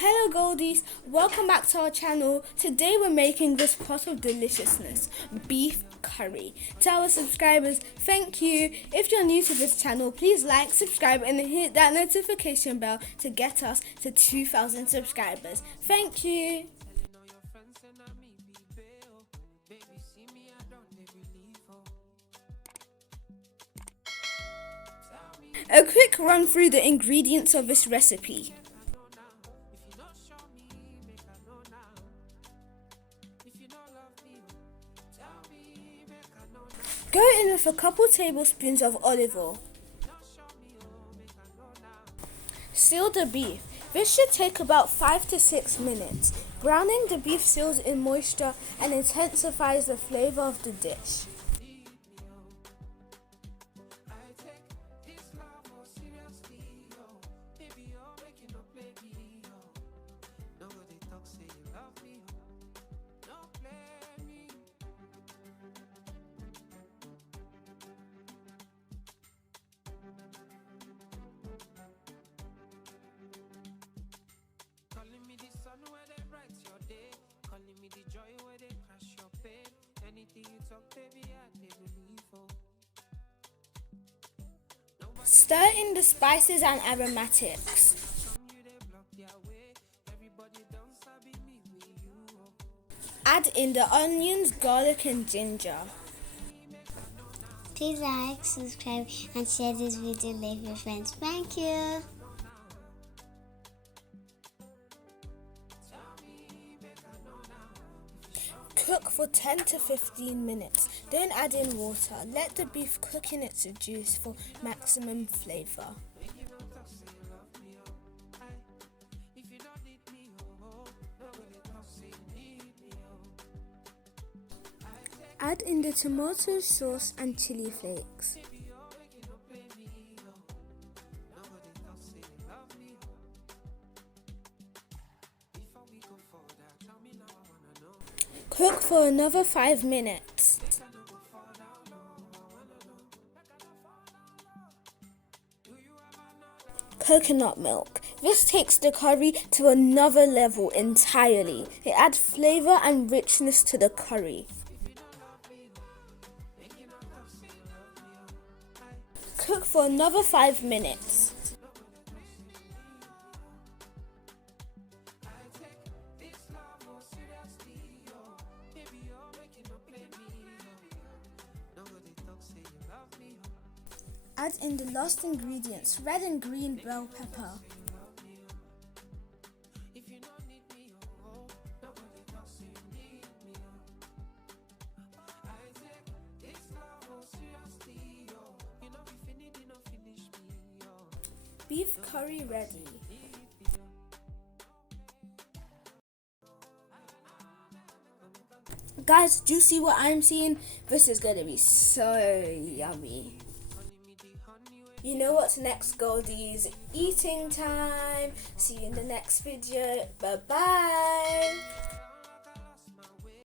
Hello Goldies, welcome back to our channel. Today we're making this pot of deliciousness, beef curry. To our subscribers, thank you. If you're new to this channel, please like, subscribe and hit that notification bell to get us to 2,000 subscribers. Thank you. A quick run through the ingredients of this recipe. Go in with a couple tablespoons of olive oil. Seal the beef. This should take about 5 to 6 minutes. Browning the beef seals in moisture and intensifies the flavor of the dish. Stir in the spices and aromatics. Add in the onions, garlic and ginger. Please like, subscribe and share this video with your friends. Thank you. Cook for 10 to 15 minutes. Then add in water. Let the beef cook in its juice for maximum flavor. Add in the tomato sauce and chili flakes. Cook for another 5 minutes. Coconut milk. This takes the curry to another level entirely. It adds flavor and richness to the curry. Cook for another 5 minutes. Add in the last ingredients, red and green bell pepper. Beef curry ready. Guys, do you see what I'm seeing? This is gonna be so yummy. You know what's next, Goldies? Eating time. See you in the next video. Bye bye.